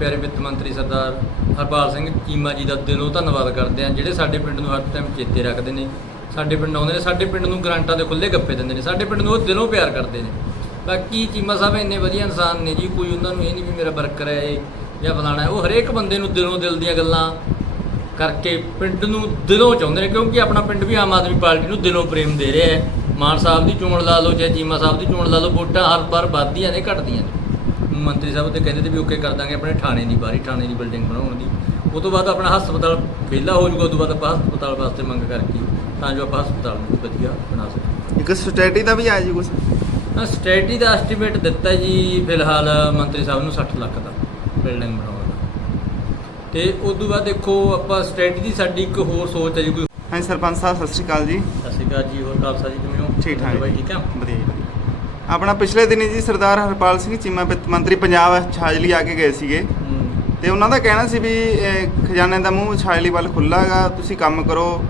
ਪਿਆਰੇ ਵਿੱਤ ਮੰਤਰੀ ਸਰਦਾਰ ਹਰਪਾਲ ਸਿੰਘ ਚੀਮਾ ਜੀ ਦਾ ਦਿਲੋਂ ਧੰਨਵਾਦ ਕਰਦੇ ਹਾਂ, ਜਿਹੜੇ ਸਾਡੇ ਪਿੰਡ ਨੂੰ ਹਰ ਟਾਈਮ ਚੇਤੇ ਰੱਖਦੇ ਨੇ। ਸਾਡੇ ਪਿੰਡ ਆਉਂਦੇ ਨੇ, ਸਾਡੇ ਪਿੰਡ ਨੂੰ ਗਰਾਂਟਾਂ ਦੇ ਖੁੱਲੇ ਗੱਪੇ ਦਿੰਦੇ ਨੇ। ਸਾਡੇ ਪਿੰਡ ਨੂੰ ਉਹ ਦਿਲੋਂ ਪਿਆਰ ਕਰਦੇ ਨੇ। ਬਾਕੀ ਚੀਮਾ ਸਾਹਿਬ ਇੰਨੇ ਵਧੀਆ ਇਨਸਾਨ ਨੇ ਜੀ, ਕੋਈ ਉਹਨਾਂ ਨੂੰ ਇਹ ਨਹੀਂ ਵੀ ਮੇਰਾ ਵਰਕਰ ਹੈ, ਇਹ ਜਾਂ ਫਲਾਣਾ ਉਹ ਹਰੇਕ ਬੰਦੇ ਨੂੰ ਦਿਲੋਂ ਦਿਲ ਦੀਆਂ ਗੱਲਾਂ ਕਰਕੇ ਪਿੰਡ ਨੂੰ ਦਿਲੋਂ ਚਾਹੁੰਦੇ ਨੇ, ਕਿਉਂਕਿ ਆਪਣਾ ਪਿੰਡ ਵੀ ਆਮ ਆਦਮੀ ਪਾਰਟੀ ਨੂੰ ਦਿਲੋਂ ਪ੍ਰੇਮ ਦੇ ਰਿਹਾ ਹੈ। ਮਾਨ ਸਾਹਿਬ ਦੀ ਚੋਣ ਲਾ ਲਓ, ਚਾਹੇ ਚੀਮਾ ਸਾਹਿਬ ਦੀ ਚੋਣ ਲਾ ਲਓ, ਵੋਟਾਂ ਹਰ ਵਾਰ ਵੱਧਦੀਆਂ ਨੇ, ਘਟਦੀਆਂ ਨੇ। ਮੰਤਰੀ ਸਾਹਿਬ ਤੇ ਕਹਿੰਦੇ ਤੇ ਵੀ ਓਕੇ ਕਰ ਦਾਂਗੇ ਆਪਣੇ ਥਾਣੇ ਦੀ ਬਾਰੀ ਥਾਣੇ ਦੀ ਬਿਲਡਿੰਗ ਬਣਾਉਣ ਦੀ। ਉਹ ਤੋਂ ਬਾਅਦ ਆਪਣਾ ਹਸਪਤਾਲ ਵਿਹਲਾ ਹੋ ਜਾਊਗਾ ਉਹ ਤੋਂ ਬਾਅਦ ਆਪਾਂ ਹਸਪਤਾਲ ਵਾਸਤੇ ਮੰਗ ਕਰਕੇ ਤਾਂ ਜੋ ਆਪਾਂ ਹਸਪਤਾਲ ਨੂੰ ਵਧੀਆ ਬਣਾ ਸਕੀਏ। ਇੱਕ ਸੋਸਾਇਟੀ ਦਾ ਵੀ ਆਇਆ ਜੀ ਕੁਛ? ਹਾਂ ਸਟੇਟੀ ਦਾ ਐਸਟੀਮੇਟ ਦਿੱਤਾ ਜੀ ਫਿਲਹਾਲ ਮੰਤਰੀ ਸਾਹਿਬ ਨੂੰ 60 ਲੱਖ ਦਾ ਬਿਲਡਿੰਗ ਬਣਾਉਣ ਦਾ। ਤੇ ਉਸ ਤੋਂ ਬਾਅਦ ਦੇਖੋ ਆਪਾਂ ਸਟੇਟੀ ਦੀ ਸਾਡੀ ਇੱਕ ਹੋਰ ਸੋਚ ਹੈ ਜੀ ਕੋਈ। ਹਾਂਜੀ ਸਰਪੰਚ ਸਾਹਿਬ ਸਤਿ ਸ਼੍ਰੀ ਅਕਾਲ ਜੀ। ਸਤਿ ਸ਼੍ਰੀ ਅਕਾਲ ਜੀ ਹੋਰ ਖਾਲਸਾ ਜੀ ਕਿਵੇਂ ਹੋ? ਠੀਕ ਠਾਕ ਬਾਈ ਠੀਕ ਆ? ਵਧੀਆ। ਆਪਣਾ ਪਿਛਲੇ ਦਿਨੀ ਜੀ ਸਰਦਾਰ ਹਰਪਾਲ ਸਿੰਘ ਚੀਮਾ ਵਿੱਤ ਮੰਤਰੀ ਪੰਜਾਬ ਛਾਜਲੀ ਆ ਕੇ ਗਏ ਸੀਗੇ। ਹੂੰ। ਤੇ ਉਹਨਾਂ ਦਾ ਕਹਿਣਾ ਸੀ ਵੀ, ਇਹ ਖਜ਼ਾਨੇ ਦਾ ਮੂੰਹ ਛਾਜਲੀ ਵੱਲ ਖੁੱਲ੍ਹਾ ਹੈਗਾ ਤੁਸੀਂ ਕੰਮ ਕਰੋ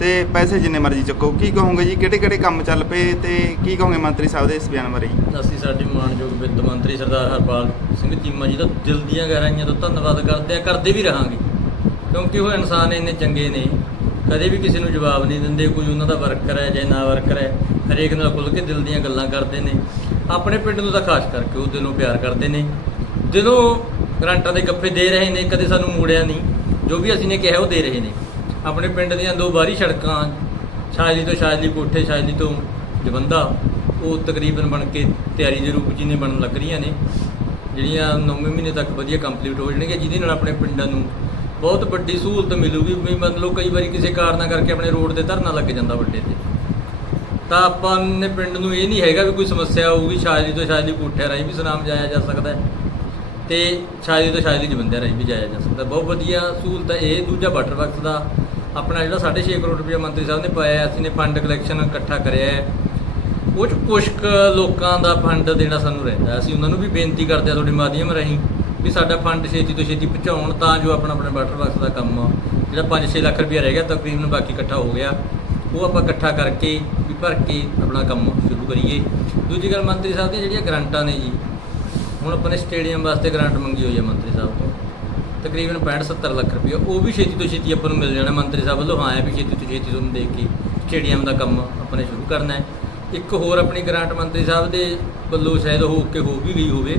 ਤੇ ਪੈਸੇ ਜਿੰਨੇ ਮਰਜ਼ੀ ਚੱਕੋ। ਕੀ ਕਹੋਗੇ ਜੀ? ਕਿਹੜੇ ਕਿਹੜੇ ਕੰਮ ਚੱਲ ਪਏ ਤੇ ਕੀ ਕਹੋਗੇ ਮੰਤਰੀ ਸਾਹਿਬ ਦੇ ਇਸ ਬਿਆਨ ਬਾਰੇ ਅਸੀਂ ਸਾਡੇ ਮਾਨਯੋਗ ਵਿੱਤ ਮੰਤਰੀ ਸਰਦਾਰ ਹਰਪਾਲ ਸਿੰਘ ਚੀਮਾ ਜੀ ਦਾ ਦਿਲ ਦੀਆਂ ਗਹਿਰਾਈਆਂ ਤੋਂ ਧੰਨਵਾਦ ਕਰਦੇ ਆ, ਕਰਦੇ ਵੀ ਰਹਾਂਗੇ। ਕਿਉਂਕਿ ਉਹ ਇਨਸਾਨ ਇੰਨੇ ਚੰਗੇ ਨੇ ਕਦੇ ਵੀ ਕਿਸੇ ਨੂੰ ਜਵਾਬ ਨਹੀਂ ਦਿੰਦੇ, ਕੋਈ ਉਹਨਾਂ ਦਾ ਵਰਕਰ ਹੈ ਜਾਂ ਨਾ ਵਰਕਰ ਹੈ, ਹਰੇਕ ਨਾਲ ਖੁੱਲ੍ਹ ਕੇ ਦਿਲ ਦੀਆਂ ਗੱਲਾਂ ਕਰਦੇ ਨੇ। ਆਪਣੇ ਪਿੰਡ ਨੂੰ ਤਾਂ ਖਾਸ ਕਰਕੇ ਉਹ ਦਿਲੋਂ ਪਿਆਰ ਕਰਦੇ ਨੇ। ਦਿਲੋਂ ਗਰੰਟਾਂ ਦੇ ਗੱਫੇ ਦੇ ਰਹੇ ਨੇ, ਕਦੇ ਸਾਨੂੰ ਮੋੜਿਆ ਨਹੀਂ। ਜੋ ਵੀ ਅਸੀਂ ਨੇ ਕਿਹਾ ਉਹ ਦੇ ਰਹੇ ਨੇ। ਆਪਣੇ ਪਿੰਡ ਦੀਆਂ ਦੋ ਬਾਹਰੀ ਸੜਕਾਂ, ਸ਼ਾਇਲੀ ਤੋਂ ਸ਼ਾਇਲੀ ਕੋਠੇ, ਸ਼ਾਇਲੀ ਤੋਂ ਜਵੰਦਾ, ਉਹ ਤਕਰੀਬਨ ਬਣ ਕੇ ਤਿਆਰੀ ਦੇ ਰੂਪ 'ਚ ਨੇ, ਬਣਨ ਲੱਗ ਰਹੀਆਂ ਨੇ। ਜਿਹੜੀਆਂ 9 ਮਹੀਨੇ ਤੱਕ ਵਧੀਆ ਕੰਪਲੀਟ ਹੋ ਜਾਣਗੀਆਂ, ਜਿਹਦੇ ਨਾਲ ਆਪਣੇ ਪਿੰਡਾਂ ਨੂੰ ਬਹੁਤ ਵੱਡੀ ਸਹੂਲਤ ਮਿਲੂਗੀ ਵੀ ਮਤਲਬ ਕਈ ਵਾਰੀ ਕਿਸੇ ਕਾਰਨਾਂ ਕਰਕੇ ਆਪਣੇ ਰੋਡ ਤੇ ਧਰਨਾ ਲੱਗ ਜਾਂਦਾ ਵੱਡੇ ਤੇ। ਤਾਂ ਆਪਾਂ ਨੇ ਪਿੰਡ ਨੂੰ ਇਹ ਨਹੀਂ ਹੈਗਾ ਵੀ ਕੋਈ ਸਮੱਸਿਆ ਹੋਊਗੀ ਸ਼ਾਇਲੀ ਤੋਂ ਸ਼ਾਇਲੀ ਕੋਠਿਆਂ ਰਾਹੀਂ ਵੀ ਸੁਨਾਮ ਜਾਇਆ ਜਾ ਸਕਦਾ ਹੈ ਤੇ ਸ਼ਾਇਲੀ ਤੋਂ ਸ਼ਾਇਲੀ ਜਵੰਦਿਆਂ ਰਾਹੀਂ ਵੀ ਜਾਇਆ ਜਾ ਸਕਦਾ। ਬਹੁਤ ਵਧੀਆ ਸਹੂਲਤ ਹੈ ਇਹ, ਦੂਜਾ ਵਾਟਰ ਵਰਕਸ ਦਾ ਆਪਣਾ ਜਿਹੜਾ 6.5 ਕਰੋੜ ਰੁਪਏ ਮੰਤਰੀ ਸਾਹਿਬ ਨੇ ਪਾਇਆ, ਅਸੀਂ ਨੇ ਫੰਡ ਕਲੈਕਸ਼ਨ ਇਕੱਠਾ ਕਰਿਆ ਹੈ। ਉਹ 'ਚ ਕੁਛ ਕੁ ਲੋਕਾਂ ਦਾ ਫੰਡ ਦੇਣਾ ਸਾਨੂੰ ਰਹਿੰਦਾ ਅਸੀਂ ਉਹਨਾਂ ਨੂੰ ਵੀ ਬੇਨਤੀ ਕਰਦੇ ਹਾਂ ਤੁਹਾਡੇ ਮਾਧਿਅਮ ਰਾਹੀਂ ਵੀ ਸਾਡਾ ਫੰਡ ਛੇਤੀ ਤੋਂ ਛੇਤੀ ਪਹੁੰਚਾਉਣ ਤਾਂ ਜੋ ਆਪਣਾ ਆਪਣੇ ਵਾਟਰ ਵਰਕਸ ਦਾ ਕੰਮ ਜਿਹੜਾ 5-6 ਲੱਖ ਰੁਪਇਆ ਰਹਿ ਗਿਆ, ਤਕਰੀਬਨ ਬਾਕੀ ਇਕੱਠਾ ਹੋ ਗਿਆ। ਉਹ ਆਪਾਂ ਇਕੱਠਾ ਕਰਕੇ ਵੀ ਭਰ ਕੇ ਆਪਣਾ ਕੰਮ ਸ਼ੁਰੂ ਕਰੀਏ। ਦੂਜੀ ਗੱਲ ਮੰਤਰੀ ਸਾਹਿਬ ਦੀਆਂ ਜਿਹੜੀਆਂ ਗ੍ਰਾਂਟਾਂ ਨੇ ਜੀ, ਹੁਣ ਆਪਾਂ ਨੇ ਸਟੇਡੀਅਮ ਵਾਸਤੇ ਗ੍ਰਾਂਟ ਮੰਗੀ ਹੋਈ ਹੈ ਮੰਤਰੀ ਸਾਹਿਬ ਤੋਂ। ਤਕਰੀਬਨ 65-70 ਲੱਖ ਰੁਪਏ ਉਹ ਵੀ ਛੇਤੀ ਤੋਂ ਛੇਤੀ ਆਪਾਂ ਨੂੰ ਮਿਲ ਜਾਣਾ ਮੰਤਰੀ ਸਾਹਿਬ ਵੱਲੋਂ। ਹਾਂ ਹੈ ਵੀ ਛੇਤੀ ਤੋਂ ਛੇਤੀ ਤੁਹਾਨੂੰ ਦੇਖ ਕੇ ਸਟੇਡੀਅਮ ਦਾ ਕੰਮ ਆਪਣੇ ਸ਼ੁਰੂ ਕਰਨਾ ਹੈ। ਇੱਕ ਹੋਰ ਆਪਣੀ ਗ੍ਰਾਂਟ ਮੰਤਰੀ ਸਾਹਿਬ ਦੇ ਵੱਲੋਂ ਸ਼ਾਇਦ ਹੋ ਕੇ ਹੋ ਵੀ ਗਈ ਹੋਵੇ।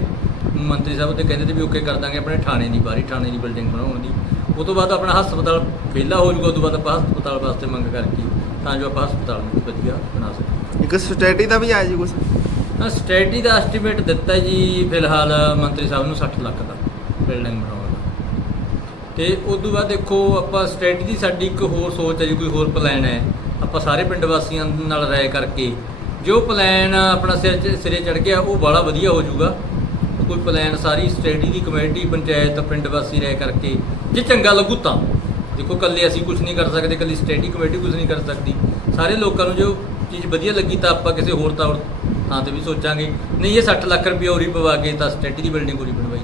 ਮੰਤਰੀ ਸਾਹਿਬ ਤੇ ਕਹਿੰਦੇ ਤੇ ਵੀ ਓਕੇ ਕਰ ਦਾਂਗੇ ਆਪਣੇ ਥਾਣੇ ਦੀ ਬਾਰੀ ਥਾਣੇ ਦੀ ਬਿਲਡਿੰਗ ਬਣਾਉਣ ਦੀ। ਉਹ ਤੋਂ ਬਾਅਦ ਆਪਣਾ ਹਸਪਤਾਲ ਵਿਹਲਾ ਹੋ ਜਾਊਗਾ ਉਹ ਤੋਂ ਬਾਅਦ ਆਪਾਂ ਹਸਪਤਾਲ ਵਾਸਤੇ ਮੰਗ ਕਰਕੇ ਤਾਂ ਜੋ ਆਪਾਂ ਹਸਪਤਾਲ ਨੂੰ ਵਧੀਆ ਬਣਾ ਸਕੀਏ। ਇੱਕ ਸੋਸਾਇਟੀ ਦਾ ਵੀ ਆਇਆ ਜੀ ਕੁਛ? ਹਾਂ ਸਟੇਟੀ ਦਾ ਐਸਟੀਮੇਟ ਦਿੱਤਾ ਜੀ ਫਿਲਹਾਲ ਮੰਤਰੀ ਸਾਹਿਬ ਨੂੰ 60 ਲੱਖ ਦਾ ਬਿਲਡਿੰਗ ਬਣਾਉਣ ਦਾ। ਤੇ ਉਸ ਤੋਂ ਬਾਅਦ ਦੇਖੋ ਆਪਾਂ ਸਟੇਟੀ ਦੀ ਸਾਡੀ ਇੱਕ ਹੋਰ ਸੋਚ ਹੈ ਜੀ ਕੋਈ ਹੋਰ ਪਲਾਨ ਹੈ। ਆਪਾਂ ਸਾਰੇ ਪਿੰਡ ਵਾਸੀਆਂ ਨਾਲ ਰਾਏ ਕਰਕੇ ਜੋ ਪਲਾਨ ਆਪਣਾ ਸਿਰ 'ਚ ਸਿਰੇ ਚੜ ਗਿਆ ਉਹ ਬੜਾ ਵਧੀਆ ਹੋ ਜਾਊਗਾ। ਕੋਈ ਪਲਾਨ, ਸਾਰੀ ਸਟੇਟੀ ਦੀ ਕਮੇਟੀ, ਪੰਚਾਇਤ, ਪਿੰਡ ਵਾਸੀ ਰਹਿ ਕਰਕੇ, ਜੇ ਚੰਗਾ ਲੱਗੂ ਤਾਂ। ਦੇਖੋ ਕੱਲੇ ਅਸੀਂ ਕੁਝ ਨਹੀਂ ਕਰ ਸਕਦੇ ਕੱਲੀ ਸਟੇਟੀ ਕਮੇਟੀ ਕੁਝ ਨਹੀਂ ਕਰ ਸਕਦੀ। ਸਾਰੇ ਲੋਕਾਂ ਨੂੰ ਜੋ ਚੀਜ਼ ਵਧੀਆ ਲੱਗੀ ਤਾਂ ਆਪਾਂ ਕਿਸੇ ਹੋਰ ਤੌਰ ਥਾਂ ਤੇ ਵੀ ਸੋਚਾਂਗੇ। ਨਹੀਂ, ਇਹ 60 ਲੱਖ ਰੁਪਏ ਹੋਰੀ ਪਵਾ ਕੇ ਤਾਂ ਸਟੇਟੀ ਦੀ ਬਿਲਡਿੰਗ ਪੂਰੀ ਬਣਵਾਈ।